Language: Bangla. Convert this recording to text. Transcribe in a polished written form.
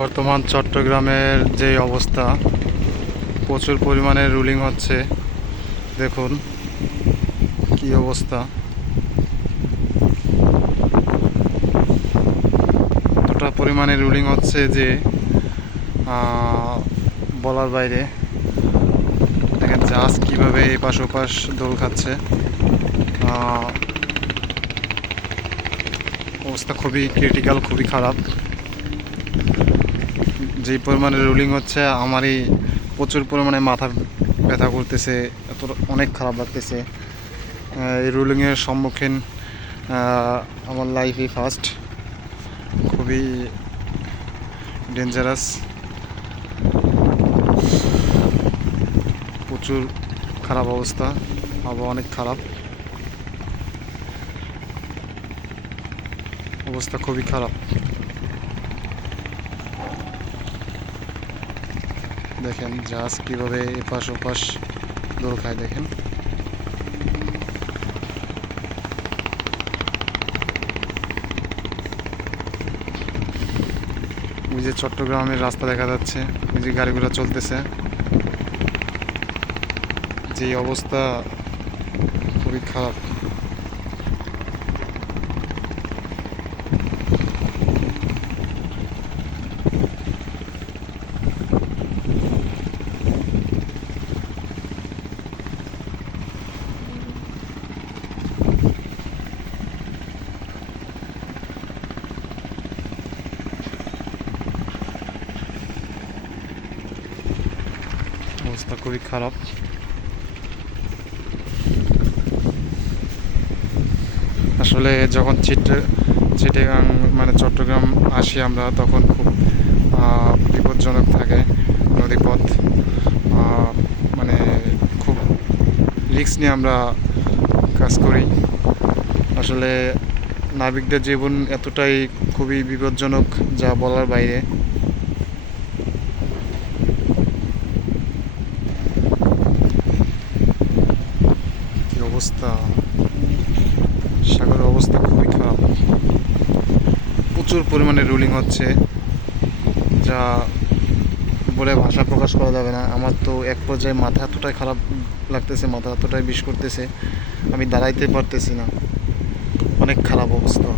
বর্তমান চট্টগ্রামের যে অবস্থা, প্রচুর পরিমাণে রুলিং হচ্ছে। দেখুন কি অবস্থা, এতটা পরিমাণে রুলিং হচ্ছে যে বলার বাইরে। দেখেন জাহাজ কীভাবে এপাশ ওপাশ দোল খাচ্ছে। অবস্থা খুবই ক্রিটিক্যাল, খুবই খারাপ। যেই পরিমাণে রুলিং হচ্ছে আমারই প্রচুর পরিমাণে মাথা ব্যথা করতেছে, এত অনেক খারাপ লাগতেছে। এই রুলিংয়ের সম্মুখীন আমার লাইফই ফার্স্ট, খুবই ডেঞ্জারাস, প্রচুর খারাপ অবস্থা, আবহাওয়া অনেক খারাপ, অবস্থা খুবই খারাপ। দেখেন জাহাজ কীভাবে এপাশ ওপাশ দোল খায়। দেখেন ওই যে চট্টগ্রামের রাস্তা দেখা যাচ্ছে, ওই যে গাড়িগুলো চলতেছে, যে অবস্থা খুবই খারাপ। অবস্থা খুবই খারাপ। আসলে যখন চিটাগাং মানে চট্টগ্রাম আসি আমরা, তখন খুব বিপজ্জনক থাকে নদীপথ। মানে খুব রিস্ক নিয়ে আমরা কাজ করি। আসলে নাবিকদের জীবন এতটাই খুবই বিপজ্জনক, যা বলার বাইরে। কি অবস্থা, সাগরের অবস্থা খুবই খারাপ, প্রচুর পরিমাণে রুলিং হচ্ছে, যা বলে ভাষা প্রকাশ করা যাবে না। আমার তো এক পর্যায়ে মাথা এতটাই খারাপ লাগতেছে, মাথা এতটাই বিষ করতেছে, আমি দাঁড়াইতে পারতেছি না, অনেক খারাপ অবস্থা।